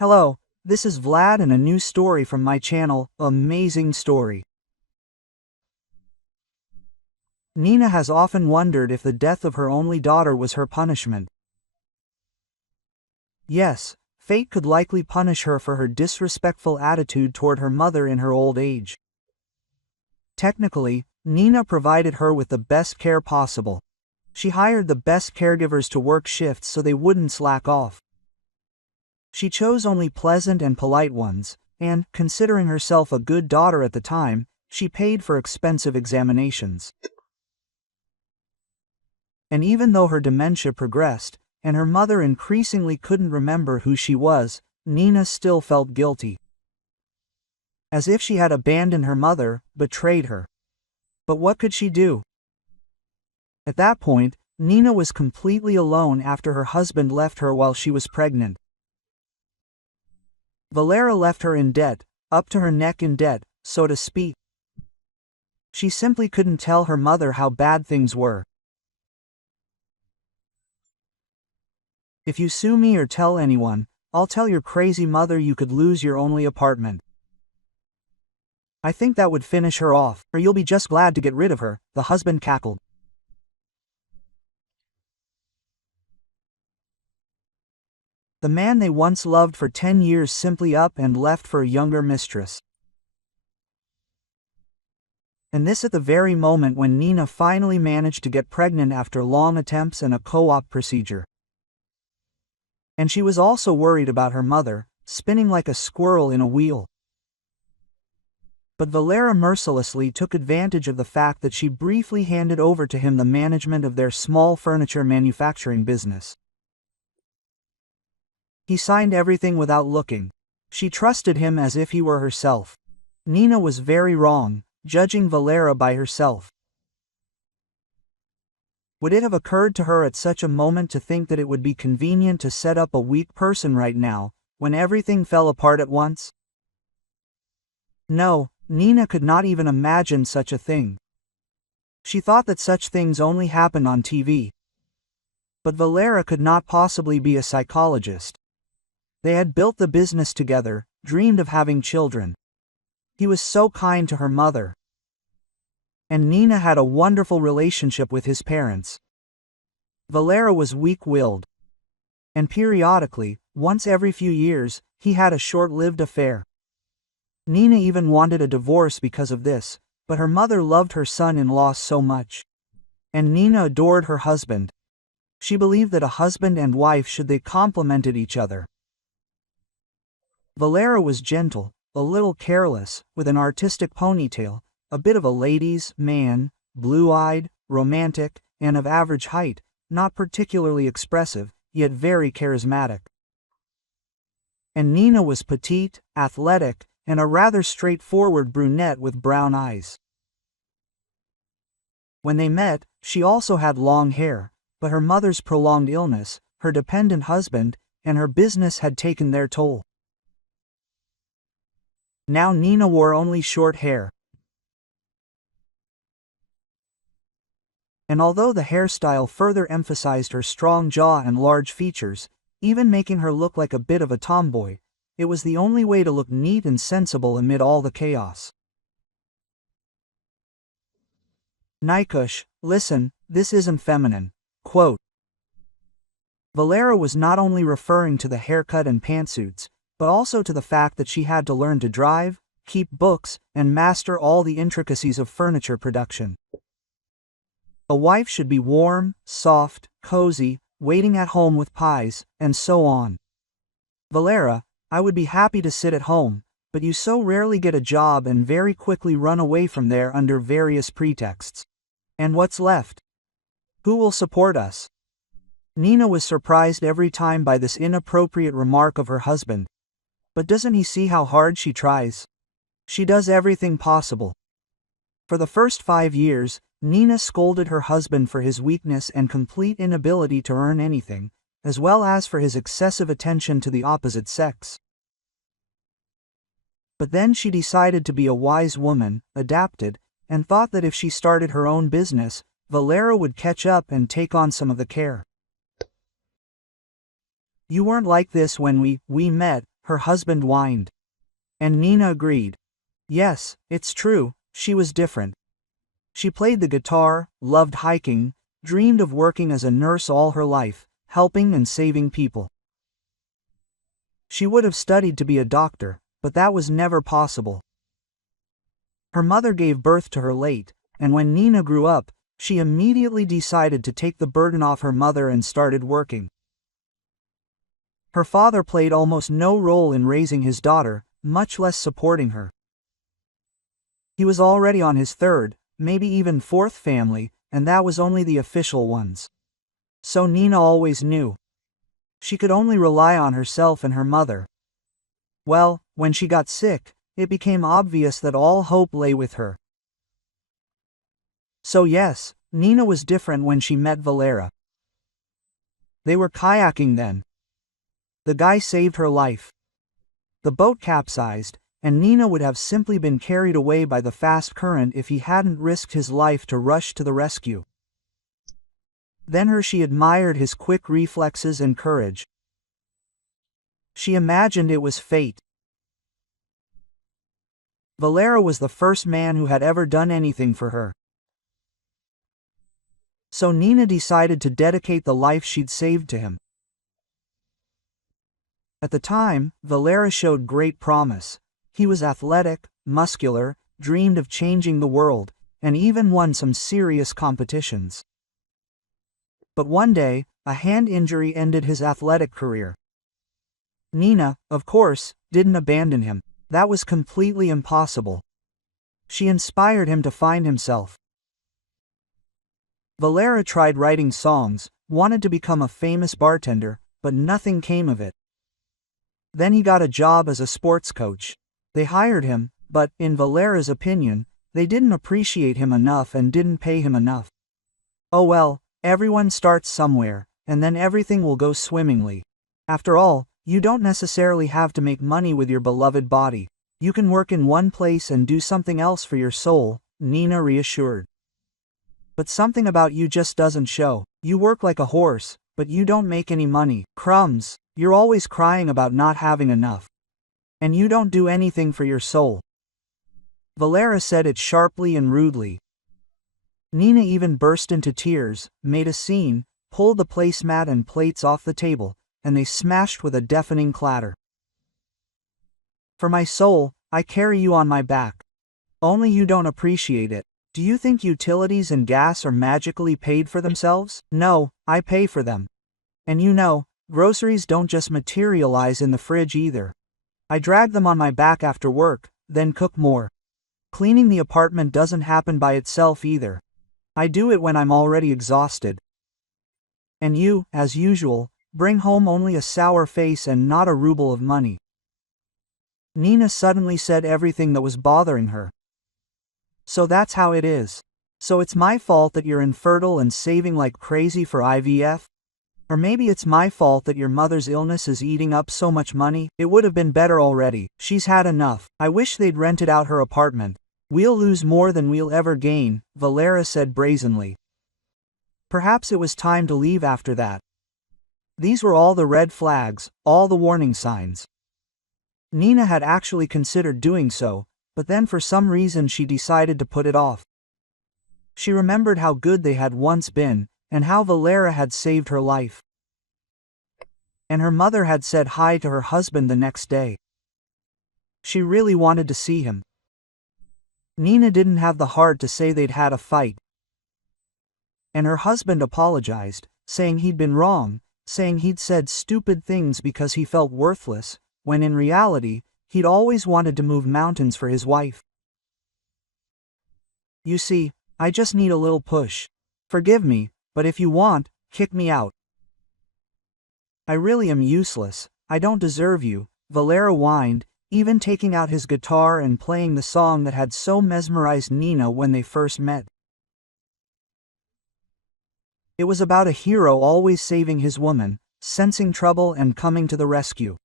Hello, this is Vlad and a new story from my channel, Amazing Story. Nina has often wondered if the death of her only daughter was her punishment. Yes, fate could likely punish her for her disrespectful attitude toward her mother in her old age. Technically, Nina provided her with the best care possible. She hired the best caregivers to work shifts so they wouldn't slack off. She chose only pleasant and polite ones, and, considering herself a good daughter at the time, she paid for expensive examinations. And even though her dementia progressed, and her mother increasingly couldn't remember who she was, Nina still felt guilty. As if she had abandoned her mother, betrayed her. But what could she do? At that point, Nina was completely alone after her husband left her while she was pregnant. Valera left her in debt, up to her neck in debt, so to speak. She simply couldn't tell her mother how bad things were. If you sue me or tell anyone, I'll tell your crazy mother you could lose your only apartment. I think that would finish her off, or you'll be just glad to get rid of her, the husband cackled. The man they once loved for 10 years simply up and left for a younger mistress. And this at the very moment when Nina finally managed to get pregnant after long attempts and a co-op procedure. And she was also worried about her mother, spinning like a squirrel in a wheel. But Valera mercilessly took advantage of the fact that she briefly handed over to him the management of their small furniture manufacturing business. He signed everything without looking. She trusted him as if he were herself. Nina was very wrong, judging Valera by herself. Would it have occurred to her at such a moment to think that it would be convenient to set up a weak person right now, when everything fell apart at once? No, Nina could not even imagine such a thing. She thought that such things only happened on TV. But Valera could not possibly be a psychologist. They had built the business together, dreamed of having children. He was so kind to her mother. And Nina had a wonderful relationship with his parents. Valera was weak-willed. And periodically, once every few years, he had a short-lived affair. Nina even wanted a divorce because of this, but her mother loved her son-in-law so much. And Nina adored her husband. She believed that a husband and wife they complemented each other. Valera was gentle, a little careless, with an artistic ponytail, a bit of a ladies' man, blue-eyed, romantic, and of average height, not particularly expressive, yet very charismatic. And Nina was petite, athletic, and a rather straightforward brunette with brown eyes. When they met, she also had long hair, but her mother's prolonged illness, her dependent husband, and her business had taken their toll. Now Nina wore only short hair. And although the hairstyle further emphasized her strong jaw and large features, even making her look like a bit of a tomboy, it was the only way to look neat and sensible amid all the chaos. Nikush, listen, this isn't feminine. Quote. Valera was not only referring to the haircut and pantsuits, but also to the fact that she had to learn to drive, keep books, and master all the intricacies of furniture production. A wife should be warm, soft, cozy, waiting at home with pies, and so on. Valera, I would be happy to sit at home, but you so rarely get a job and very quickly run away from there under various pretexts. And what's left? Who will support us? Nina was surprised every time by this inappropriate remark of her husband. But doesn't he see how hard she tries? She does everything possible. For the first 5 years, Nina scolded her husband for his weakness and complete inability to earn anything, as well as for his excessive attention to the opposite sex. But then she decided to be a wise woman, adapted, and thought that if she started her own business, Valera would catch up and take on some of the care. You weren't like this when we met, her husband whined. And Nina agreed. Yes, it's true, she was different. She played the guitar, loved hiking, dreamed of working as a nurse all her life, helping and saving people. She would have studied to be a doctor, but that was never possible. Her mother gave birth to her late, and when Nina grew up, she immediately decided to take the burden off her mother and started working. Her father played almost no role in raising his daughter, much less supporting her. He was already on his third, maybe even fourth family, and that was only the official ones. So Nina always knew. She could only rely on herself and her mother. Well, when she got sick, it became obvious that all hope lay with her. So yes, Nina was different when she met Valera. They were kayaking then. The guy saved her life. The boat capsized, and Nina would have simply been carried away by the fast current if he hadn't risked his life to rush to the rescue. Then she admired his quick reflexes and courage. She imagined it was fate. Valera was the first man who had ever done anything for her. So Nina decided to dedicate the life she'd saved to him. At the time, Valera showed great promise. He was athletic, muscular, dreamed of changing the world, and even won some serious competitions. But one day, a hand injury ended his athletic career. Nina, of course, didn't abandon him. That was completely impossible. She inspired him to find himself. Valera tried writing songs, wanted to become a famous bartender, but nothing came of it. Then he got a job as a sports coach. They hired him, but, in Valera's opinion, they didn't appreciate him enough and didn't pay him enough. Oh well, everyone starts somewhere, and then everything will go swimmingly. After all, you don't necessarily have to make money with your beloved body. You can work in one place and do something else for your soul, Nina reassured. But something about you just doesn't show. You work like a horse, but you don't make any money. Crumbs, you're always crying about not having enough. And you don't do anything for your soul. Valera said it sharply and rudely. Nina even burst into tears, made a scene, pulled the placemat and plates off the table, and they smashed with a deafening clatter. For my soul, I carry you on my back. Only you don't appreciate it. Do you think utilities and gas are magically paid for themselves? No, I pay for them. And you know, groceries don't just materialize in the fridge either. I drag them on my back after work, then cook more. Cleaning the apartment doesn't happen by itself either. I do it when I'm already exhausted. And you, as usual, bring home only a sour face and not a ruble of money. Nina suddenly said everything that was bothering her. So that's how it is. So it's my fault that you're infertile and saving like crazy for IVF? Or maybe it's my fault that your mother's illness is eating up so much money? It would have been better already. She's had enough. I wish they'd rented out her apartment. We'll lose more than we'll ever gain, Valera said brazenly. Perhaps it was time to leave after that. These were all the red flags, all the warning signs. Nina had actually considered doing so, but then for some reason she decided to put it off. She remembered how good they had once been, and how Valera had saved her life. And her mother had said hi to her husband the next day. She really wanted to see him. Nina didn't have the heart to say they'd had a fight. And her husband apologized, saying he'd been wrong, saying he'd said stupid things because he felt worthless, when in reality, he'd always wanted to move mountains for his wife. You see, I just need a little push. Forgive me, but if you want, kick me out. I really am useless, I don't deserve you, Valera whined, even taking out his guitar and playing the song that had so mesmerized Nina when they first met. It was about a hero always saving his woman, sensing trouble and coming to the rescue.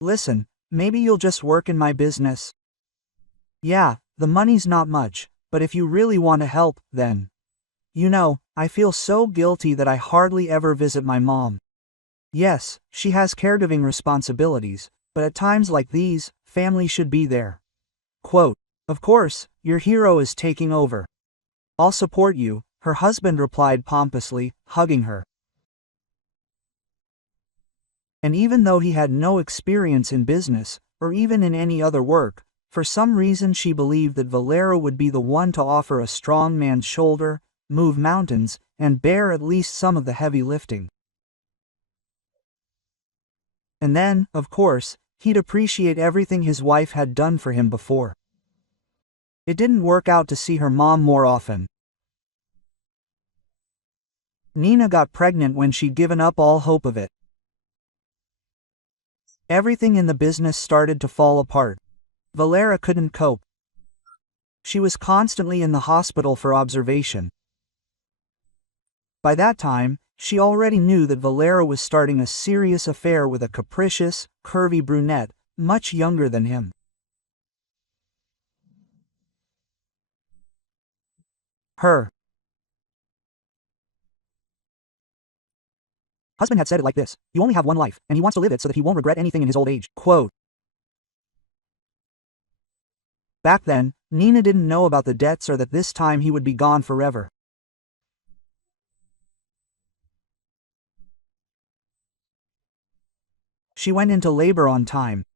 Listen, maybe you'll just work in my business. Yeah, the money's not much, but if you really want to help, then. You know, I feel so guilty that I hardly ever visit my mom. Yes, she has caregiving responsibilities, but at times like these, family should be there. Quote, "Of course, your hero is taking over. I'll support you," her husband replied pompously, hugging her. And even though he had no experience in business, or even in any other work, for some reason she believed that Valera would be the one to offer a strong man's shoulder, move mountains, and bear at least some of the heavy lifting. And then, of course, he'd appreciate everything his wife had done for him before. It didn't work out to see her mom more often. Nina got pregnant when she'd given up all hope of it. Everything in the business started to fall apart. Valera couldn't cope. She was constantly in the hospital for observation. By that time, she already knew that Valera was starting a serious affair with a capricious, curvy brunette, much younger than him. Her husband had said it like this: "You only have one life, and he wants to live it so that he won't regret anything in his old age." Quote. Back then, Nina didn't know about the debts or that this time he would be gone forever. She went into labor on time.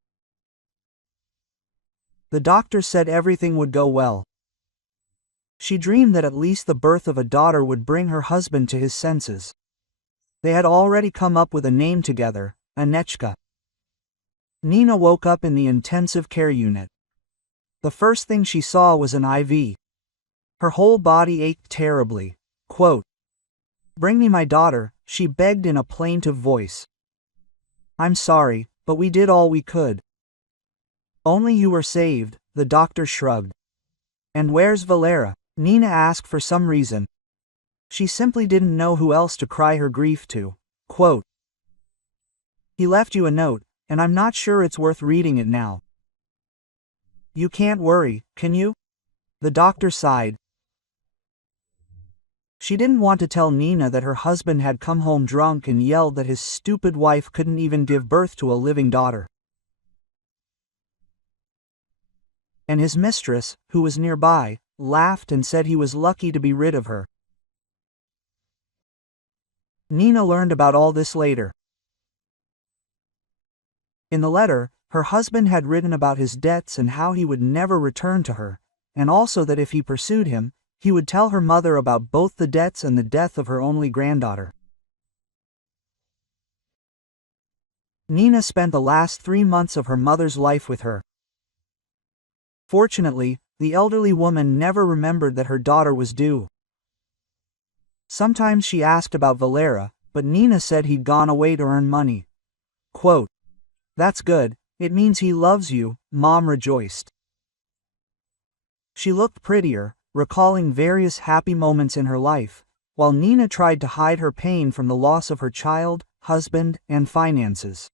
The doctor said everything would go well. She dreamed that at least the birth of a daughter would bring her husband to his senses. They had already come up with a name together, Anechka. Nina woke up in the intensive care unit. The first thing she saw was an IV. Her whole body ached terribly. Quote, "Bring me my daughter," she begged in a plaintive voice. "I'm sorry, but we did all we could." "Only you were saved," the doctor shrugged. "And where's Valera?" Nina asked for some reason. She simply didn't know who else to cry her grief to. Quote, "He left you a note, and I'm not sure it's worth reading it now." "You can't worry, can you?" The doctor sighed. She didn't want to tell Nina that her husband had come home drunk and yelled that his stupid wife couldn't even give birth to a living daughter. And his mistress, who was nearby, laughed and said he was lucky to be rid of her. Nina learned about all this later. In the letter, her husband had written about his debts and how he would never return to her, and also that if he pursued him, he would tell her mother about both the debts and the death of her only granddaughter. Nina spent the last 3 months of her mother's life with her. Fortunately, the elderly woman never remembered that her daughter was due. Sometimes she asked about Valera, but Nina said he'd gone away to earn money. Quote, "That's good, it means he loves you," Mom rejoiced. She looked prettier, recalling various happy moments in her life, while Nina tried to hide her pain from the loss of her child, husband, and finances.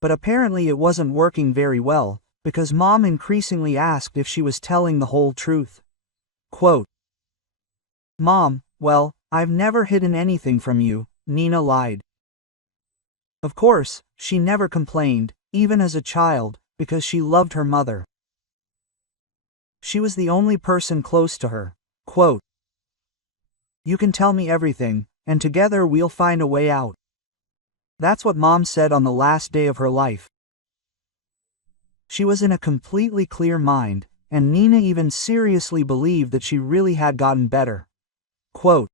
But apparently it wasn't working very well, because Mom increasingly asked if she was telling the whole truth. Quote, "Mom, well, I've never hidden anything from you," Nina lied. Of course, she never complained, even as a child, because she loved her mother. She was the only person close to her. Quote, "You can tell me everything, and together we'll find a way out." That's what Mom said on the last day of her life. She was in a completely clear mind, and Nina even seriously believed that she really had gotten better. Quote,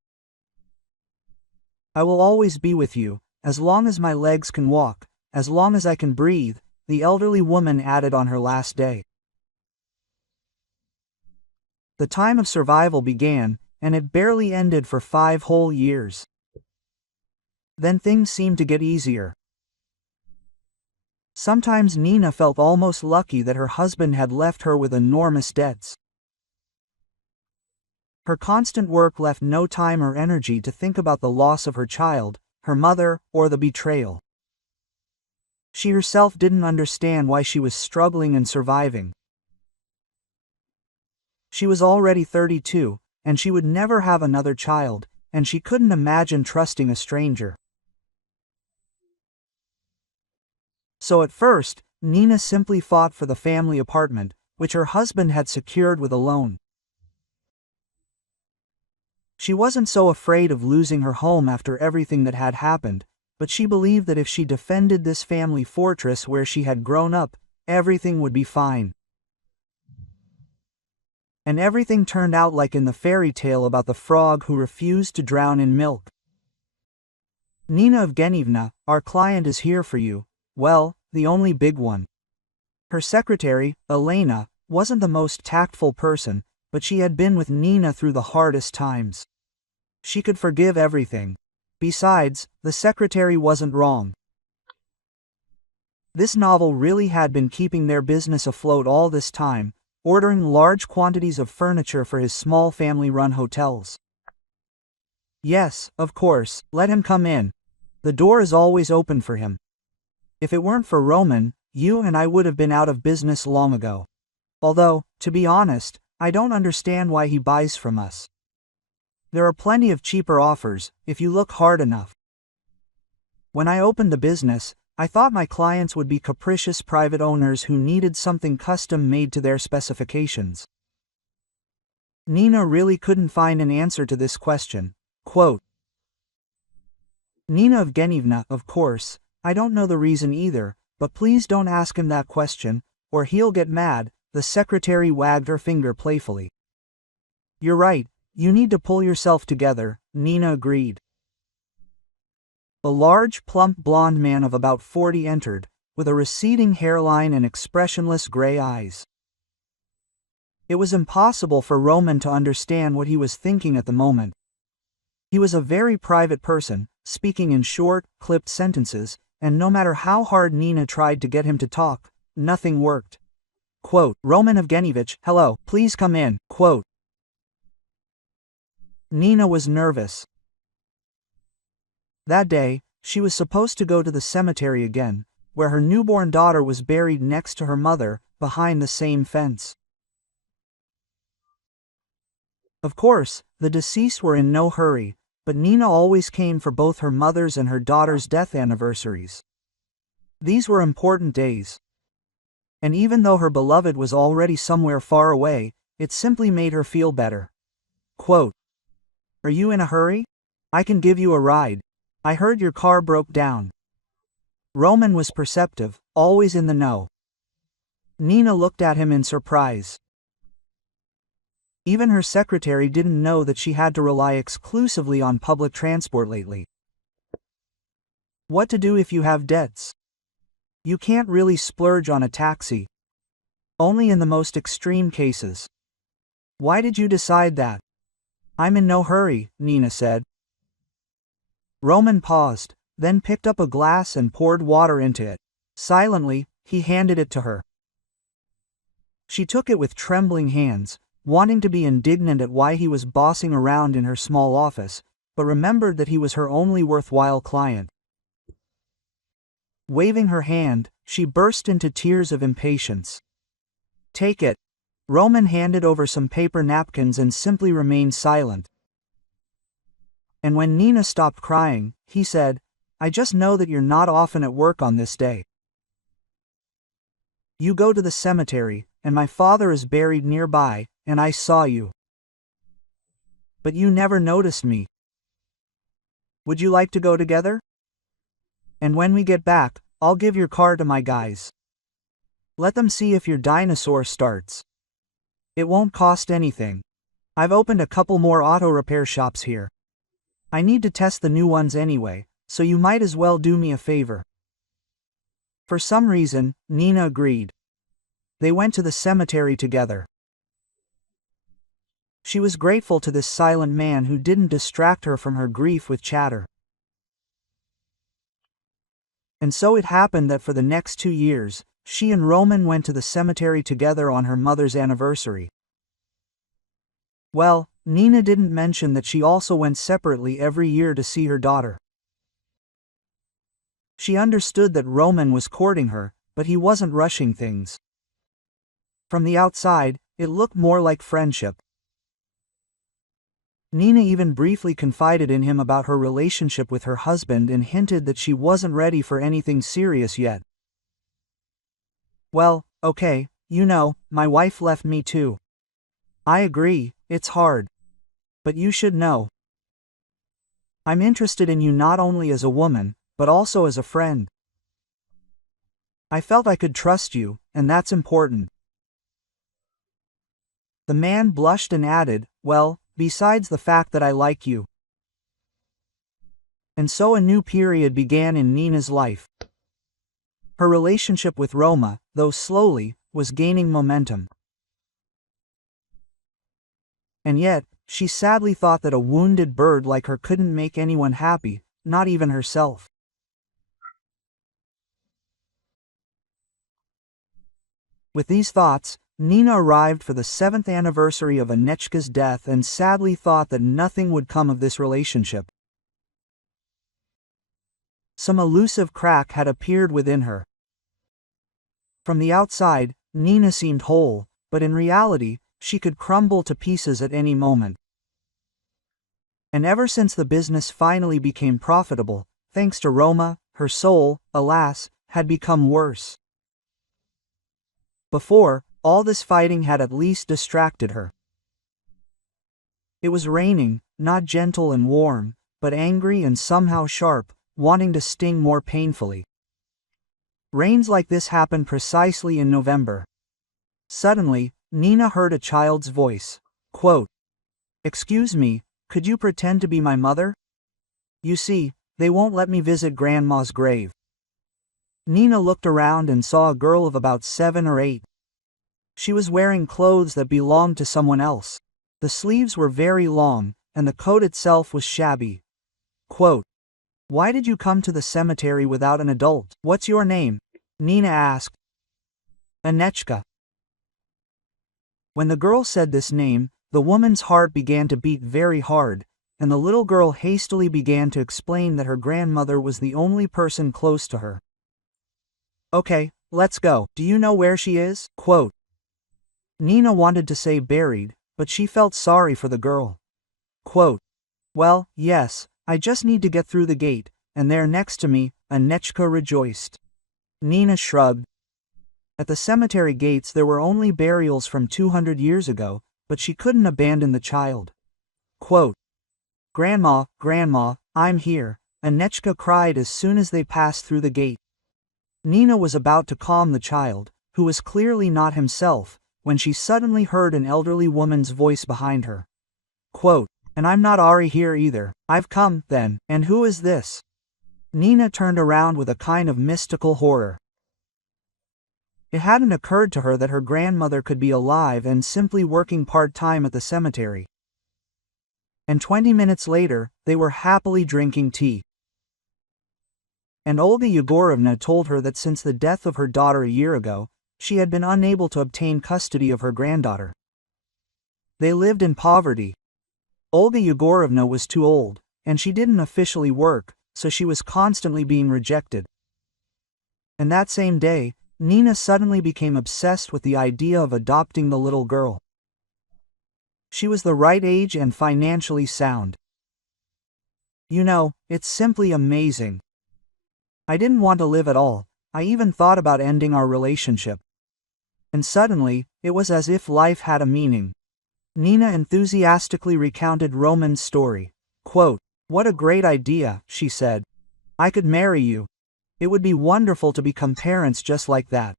"I will always be with you, as long as my legs can walk, as long as I can breathe," the elderly woman added on her last day. The time of survival began, and it barely ended for 5 whole years. Then things seemed to get easier. Sometimes Nina felt almost lucky that her husband had left her with enormous debts. Her constant work left no time or energy to think about the loss of her child, her mother, or the betrayal. She herself didn't understand why she was struggling and surviving. She was already 32, and she would never have another child, and she couldn't imagine trusting a stranger. So at first, Nina simply fought for the family apartment, which her husband had secured with a loan. She wasn't so afraid of losing her home after everything that had happened, but she believed that if she defended this family fortress where she had grown up, everything would be fine. And everything turned out like in the fairy tale about the frog who refused to drown in milk. Nina Evgenievna, our client is here for you. Well, the only big one. Her secretary, Elena, wasn't the most tactful person, but she had been with Nina through the hardest times. She could forgive everything. Besides, the secretary wasn't wrong. This novel really had been keeping their business afloat all this time, ordering large quantities of furniture for his small family-run hotels. Yes, of course, let him come in. The door is always open for him. If it weren't for Roman, you and I would have been out of business long ago. Although, to be honest, I don't understand why he buys from us. There are plenty of cheaper offers, if you look hard enough. When I opened the business, I thought my clients would be capricious private owners who needed something custom made to their specifications. Nina really couldn't find an answer to this question. Quote, Nina Evgenievna, of course, I don't know the reason either, but please don't ask him that question, or he'll get mad, the secretary wagged her finger playfully. You're right, you need to pull yourself together, Nina agreed. A large, plump blond man of about 40 entered, with a receding hairline and expressionless gray eyes. It was impossible for Roman to understand what he was thinking at the moment. He was a very private person, speaking in short, clipped sentences, and no matter how hard Nina tried to get him to talk, nothing worked. Quote, Roman Evgenievich, hello, please come in, quote. Nina was nervous. That day, she was supposed to go to the cemetery again, where her newborn daughter was buried next to her mother, behind the same fence. Of course, the deceased were in no hurry, but Nina always came for both her mother's and her daughter's death anniversaries. These were important days. And even though her beloved was already somewhere far away, it simply made her feel better. Quote, Are you in a hurry? I can give you a ride. I heard your car broke down. Roman was perceptive, always in the know. Nina looked at him in surprise. Even her secretary didn't know that she had to rely exclusively on public transport lately. What to do if you have debts? You can't really splurge on a taxi. Only in the most extreme cases. Why did you decide that? I'm in no hurry, Nina said. Roman paused, then picked up a glass and poured water into it. Silently, he handed it to her. She took it with trembling hands, wanting to be indignant at why he was bossing around in her small office, but remembered that he was her only worthwhile client. Waving her hand, she burst into tears of impatience. Take it. Roman handed over some paper napkins and simply remained silent. And when Nina stopped crying, he said, I just know that you're not often at work on this day. You go to the cemetery, and my father is buried nearby, and I saw you. But you never noticed me. Would you like to go together? And when we get back, I'll give your car to my guys. Let them see if your dinosaur starts. It won't cost anything. I've opened a couple more auto repair shops here. I need to test the new ones anyway, so you might as well do me a favor. For some reason, Nina agreed. They went to the cemetery together. She was grateful to this silent man who didn't distract her from her grief with chatter. And so it happened that for the next 2 years, she and Roman went to the cemetery together on her mother's anniversary. Well, Nina didn't mention that she also went separately every year to see her daughter. She understood that Roman was courting her, but he wasn't rushing things. From the outside, it looked more like friendship. Nina even briefly confided in him about her relationship with her husband and hinted that she wasn't ready for anything serious yet. Well, okay, my wife left me too. I agree, it's hard. But you should know. I'm interested in you not only as a woman, but also as a friend. I felt I could trust you, and that's important. The man blushed and added, well, besides the fact that I like you. And so a new period began in Nina's life. Her relationship with Roma, though slowly, was gaining momentum. And yet, she sadly thought that a wounded bird like her couldn't make anyone happy, not even herself. With these thoughts, Nina arrived for the 7th anniversary of Anechka's death and sadly thought that nothing would come of this relationship. Some elusive crack had appeared within her. From the outside, Nina seemed whole, but in reality, she could crumble to pieces at any moment. And ever since the business finally became profitable, thanks to Roma, her soul, alas, had become worse. Before, all this fighting had at least distracted her. It was raining, not gentle and warm, but angry and somehow sharp, wanting to sting more painfully. Rains like this happen precisely in November. Suddenly, Nina heard a child's voice. Quote, "Excuse me, could you pretend to be my mother? You see, they won't let me visit Grandma's grave." Nina looked around and saw a girl of about 7 or 8. She was wearing clothes that belonged to someone else. The sleeves were very long, and the coat itself was shabby. Quote, "Why did you come to the cemetery without an adult? What's your name?" Nina asked. "Anechka." When the girl said this name, the woman's heart began to beat very hard, and the little girl hastily began to explain that her grandmother was the only person close to her. "Okay, let's go. Do you know where she is?" Quote. Nina wanted to say buried, but she felt sorry for the girl. Quote, "Well, yes, I just need to get through the gate, and there next to me," Anechka rejoiced. Nina shrugged. At the cemetery gates there were only burials from 200 years ago, but she couldn't abandon the child. Quote, Grandma, I'm here," Anechka cried as soon as they passed through the gate. Nina was about to calm the child, who was clearly not himself, when she suddenly heard an elderly woman's voice behind her. Quote, "And I'm not Ari here either. I've come, then, and who is this?" Nina turned around with a kind of mystical horror. It hadn't occurred to her that her grandmother could be alive and simply working part-time at the cemetery. And 20 minutes later, they were happily drinking tea. And Olga Yegorovna told her that since the death of her daughter a year ago, she had been unable to obtain custody of her granddaughter. They lived in poverty. Olga Yegorovna was too old, and she didn't officially work, so she was constantly being rejected. And that same day, Nina suddenly became obsessed with the idea of adopting the little girl. She was the right age and financially sound. It's simply amazing. I didn't want to live at all. I even thought about ending our relationship. And suddenly, it was as if life had a meaning. Nina enthusiastically recounted Roman's story. Quote, "What a great idea," she said. "I could marry you. It would be wonderful to become parents just like that."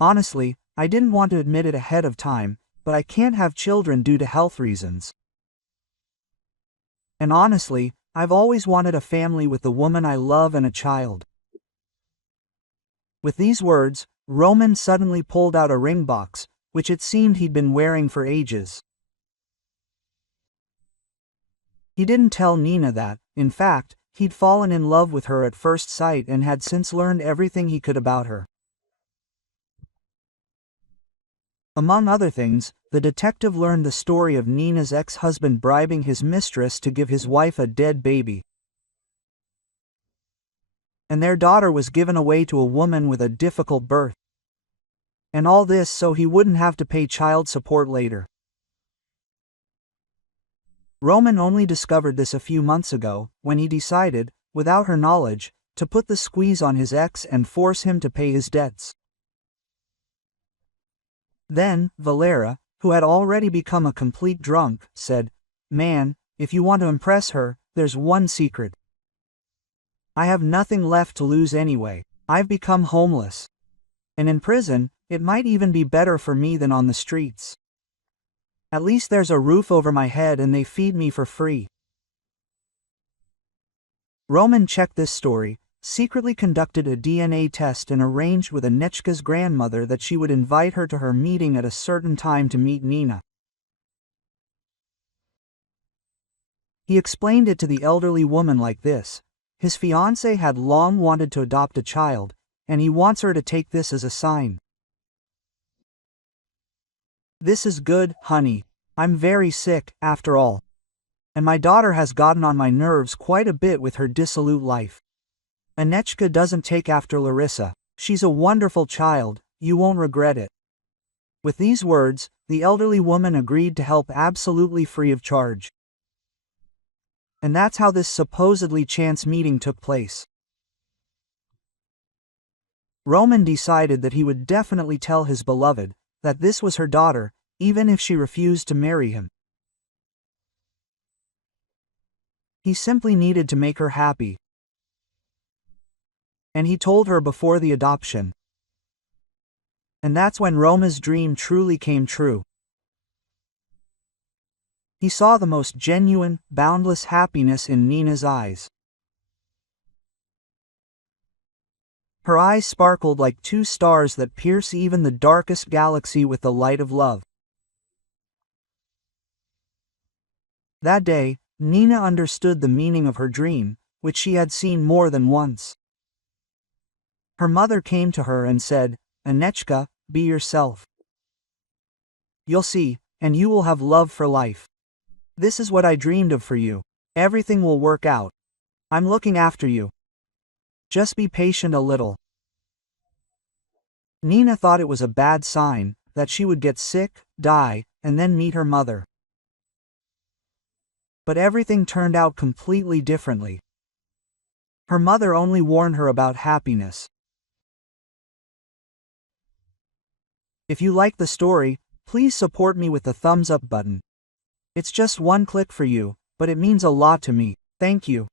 Honestly, I didn't want to admit it ahead of time, but I can't have children due to health reasons. And honestly, I've always wanted a family with the woman I love and a child. With these words, Roman suddenly pulled out a ring box, which it seemed he'd been wearing for ages. He didn't tell Nina that, in fact, he'd fallen in love with her at first sight and had since learned everything he could about her. Among other things, the detective learned the story of Nina's ex-husband bribing his mistress to give his wife a dead baby. And their daughter was given away to a woman with a difficult birth. And all this so he wouldn't have to pay child support later. Roman only discovered this a few months ago, when he decided, without her knowledge, to put the squeeze on his ex and force him to pay his debts. Then, Valera, who had already become a complete drunk, said, "Man, if you want to impress her, there's one secret. I have nothing left to lose anyway. I've become homeless. And in prison, it might even be better for me than on the streets. At least there's a roof over my head and they feed me for free." Roman checked this story, secretly conducted a DNA test and arranged with Anechka's grandmother that she would invite her to her meeting at a certain time to meet Nina. He explained it to the elderly woman like this: his fiancée had long wanted to adopt a child, and he wants her to take this as a sign. "This is good, honey. I'm very sick, after all. And my daughter has gotten on my nerves quite a bit with her dissolute life. Anechka doesn't take after Larissa. She's a wonderful child, you won't regret it." With these words, the elderly woman agreed to help absolutely free of charge. And that's how this supposedly chance meeting took place. Roman decided that he would definitely tell his beloved that this was her daughter, even if she refused to marry him. He simply needed to make her happy. And he told her before the adoption. And that's when Roma's dream truly came true. He saw the most genuine, boundless happiness in Nina's eyes. Her eyes sparkled like two stars that pierce even the darkest galaxy with the light of love. That day, Nina understood the meaning of her dream, which she had seen more than once. Her mother came to her and said, "Anechka, be yourself. You'll see, and you will have love for life. This is what I dreamed of for you. Everything will work out. I'm looking after you. Just be patient a little." Nina thought it was a bad sign, that she would get sick, die, and then meet her mother. But everything turned out completely differently. Her mother only warned her about happiness. If you like the story, please support me with the thumbs up button. It's just one click for you, but it means a lot to me. Thank you.